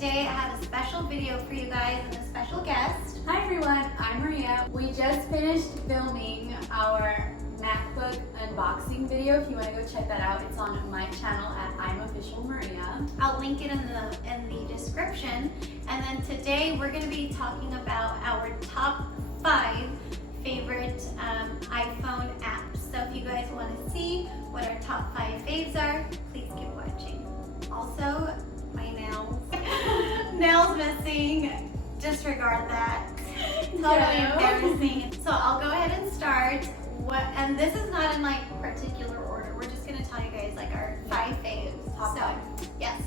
today I have a special video for you guys and a special guest. Hi everyone, I'm Maria. We just finished filming our MacBook unboxing video. If you want to go check that out, it's on my channel at I'm Official Maria. I'll link it in the description. And then today we're going to be talking about our top 5 favorite iPhone apps. So if you guys want to see what our top 5 faves are, please keep watching. Also, my nails. Nails missing. Disregard that. Totally embarrassing. So I'll go ahead and start. And this is not in like particular order. We're just gonna tell you guys like our 5 faves. Top 5. Yes.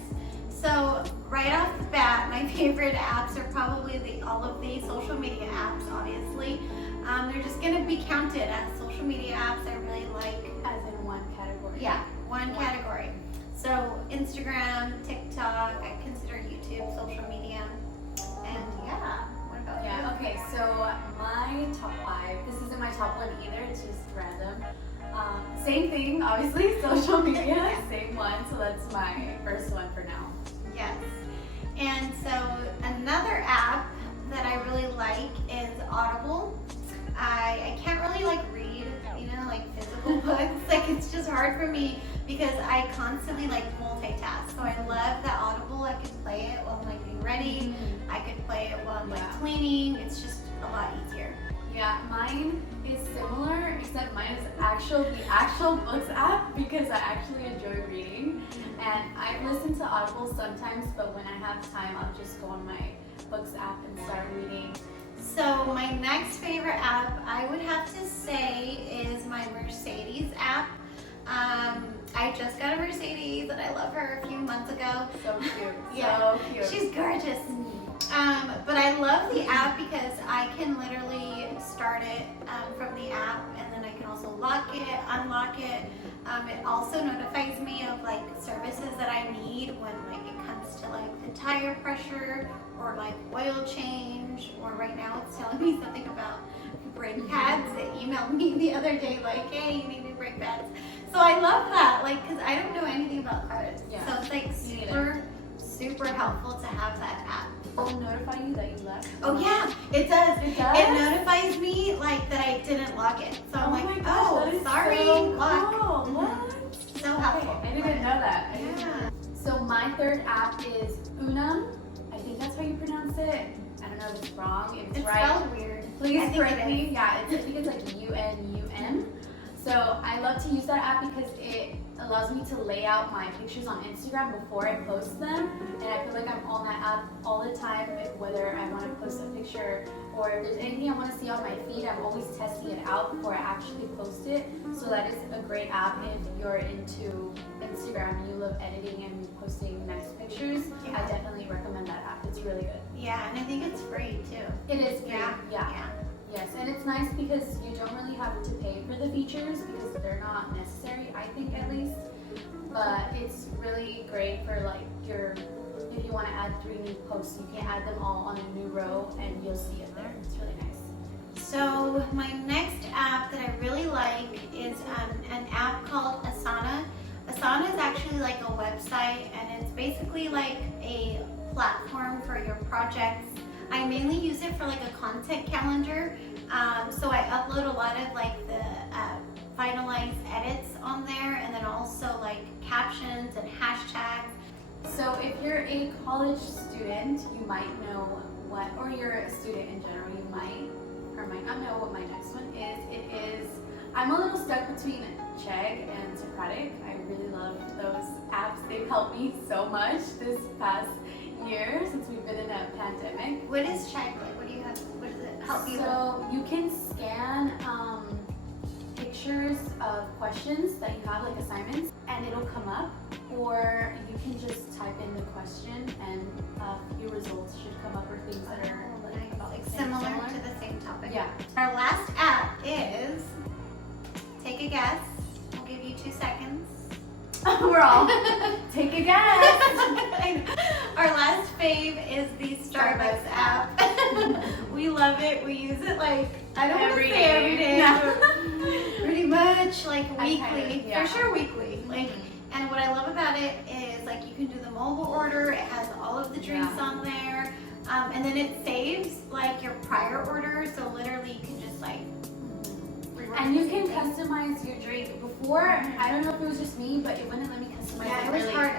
So right off the bat, my favorite apps are probably all of the social media apps. Obviously, they're just gonna be counted as social media apps. I really like. As in one category. Yeah, one category. So Instagram, TikTok. I consider YouTube social media. And yeah, what about you? Yeah, okay, so my top 5, this isn't my top one either, it's just random. Same thing, obviously, social media, same one, so that's my first one for now. Yes. And so another app that I really like is Audible. I can't really like read, like physical books. Like it's just hard for me because I constantly like multitask. So I love that Audible. I can play it while I'm like getting ready. I could play it while I'm like cleaning. It's just a lot easier. Yeah, mine is similar, except mine is the actual books app because I actually enjoy reading. And I listen to Audible sometimes, but when I have time, I'll just go on my books app and start reading. So my next favorite app, I would have to say, is my Mercedes app. I just got a Mercedes and I love her a few months ago. So cute. Yeah, so cute. She's gorgeous. But I love the app because I can literally start it from the app, and then I can also lock it, unlock it. It also notifies me of like services that I need when like it comes to like the tire pressure or like oil change, or right now it's telling me something about brake pads. It emailed me the other day like, hey, you need new brake pads. So I love that, like, because I don't know anything about cars. Yeah. So it's like super helpful to have that app. It'll notify you that you left. Oh yeah, it does. It does? It notifies me like that I didn't lock it. So I'm like, my gosh, oh, sorry, so lock. cool. What? So helpful. I didn't know that. Yeah. So my third app is Unum. I think that's how you pronounce it. I don't know if it's wrong. If it's right, spelled weird. please correct me. Yeah, I think it's like UNUM. So I love to use that app because it allows me to lay out my pictures on Instagram before I post them, and I feel like I'm on that app all the time, whether I want to post a picture or if there's anything I want to see on my feed. I'm always testing it out before I actually post it. So that is a great app if you're into Instagram and you love editing and posting nice pictures. Yeah. I definitely recommend that app. It's really good. Yeah, and I think it's free too. It is free. Yeah. Yes, and it's nice because you don't really have to pay for the features because they're not necessary, I think at least. But it's really great for like if you want to add 3 new posts, you can add them all on a new row and you'll see it there. It's really nice. So my next app that I really like is an app called Asana. Asana is actually like a website, and it's basically like a platform for your projects. I mainly use it for like a content calendar. So I upload a lot of like the finalized edits on there, and then also like captions and hashtags. So if you're a college student, you might know or you're a student in general, you might or might not know what my next one is. I'm a little stuck between Chegg and Socratic. I really love those apps. They've helped me so much this past year since we've been in a pandemic. What is Chegg like? What does it help you with? So you can scan pictures of questions that you have, like assignments, and it'll come up, or you can just type in the question and a few results should come up, or things that are like similar to the same topic. Yeah. Our last app is, take a guess. I'll give you 2 seconds. We're all take a guess. Our last fave is the Starbucks app. We love it. We use it like, I don't want to say every day, but pretty much like weekly. For sure weekly. Like, and what I love about it is like you can do the mobile order. It has all all of the drinks on there. And then it saves like your prior order, so literally you can just like and you can customize your drink. Before, I don't know if it was just me, but it wouldn't let me customize yeah, it. it was hard.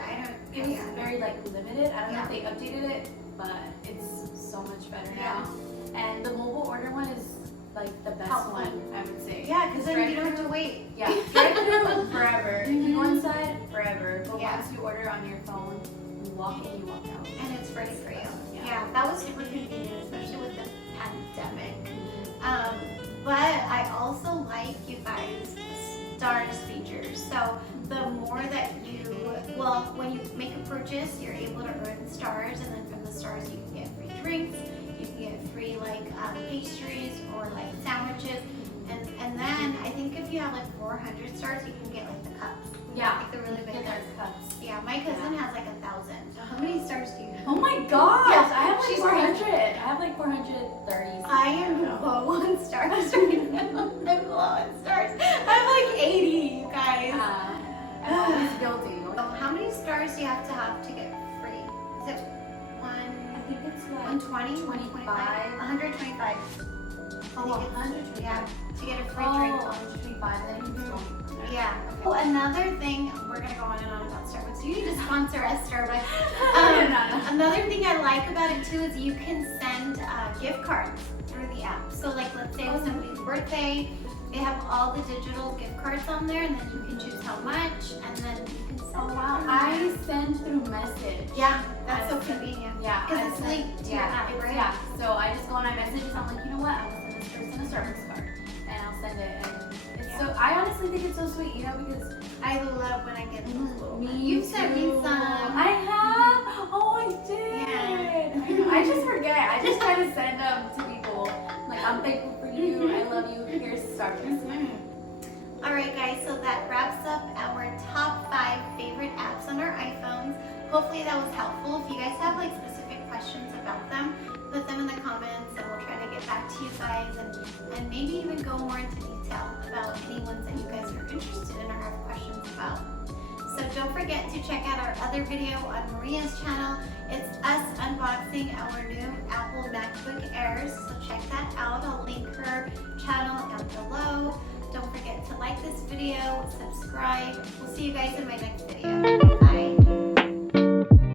It was very like limited. I don't know if they updated it, but it's so much better now. And the mobile order one is like the best one, I would say. Yeah, because then you don't have to wait. Yeah, drive-through forever. If you go inside, forever. But Yeah. once you order on your phone, you walk in, you walk out. And it's ready for you. Yeah, that was super convenient, especially with the pandemic. But I also like, you guys, stars features. So the more that when you make a purchase, you're able to earn stars, and then from the stars you can get free drinks, you can get free like pastries or like sandwiches, and then I think if you have like 400 stars, you can get like the cups. Yeah, like the really big cups. Yeah, my cousin has like 1,000. How many stars do you have? Oh my gosh! Yes, I have like she's 400. I have like 430. I am low on stars right now. I'm low on stars. I'm like 80, you guys. I'm always guilty. So how many stars do you have to get free? Is it I think it's like 120? 25. 125. Oh, 125. Yeah, to get a free Oh, drink. 125. Then you can go. Yeah. Oh, another thing, we're gonna go on and on about Starbucks. You need to sponsor us, Starbucks. Another thing I like about it too is you can send gift cards through the app. So like, let's say it's somebody's birthday, they have all the digital gift cards on there, and then you can choose how much, and then you can send. Oh wow! I send through message. Yeah, that's so convenient. Yeah, because it's linked to your app, right? Yeah. So I just go on my messages. I'm like, you know what? I'm gonna send this person a Starbucks card, and I'll send it. And it's so. I honestly think it's so sweet, you know, because I love when I get those little. me You've sent me too. some. I have. Oh, I did. Yeah. I just forget. I just try to send them to people. Like, I'm thankful for you. I love you. Here's Starbucks. Alright guys, so that wraps up our top 5 favorite apps on our iPhones. Hopefully that was helpful. If you guys have like specific questions about them, put them in the comments and we'll try to get back to you guys and maybe even go more into detail about any ones that you guys are interested in or have questions about. So don't forget to check out our other video on Maria's channel. It's us unboxing our new Apple MacBook Airs, so check that out. I'll link her channel down below. Don't forget to like this video, subscribe. We'll see you guys in my next video. Bye.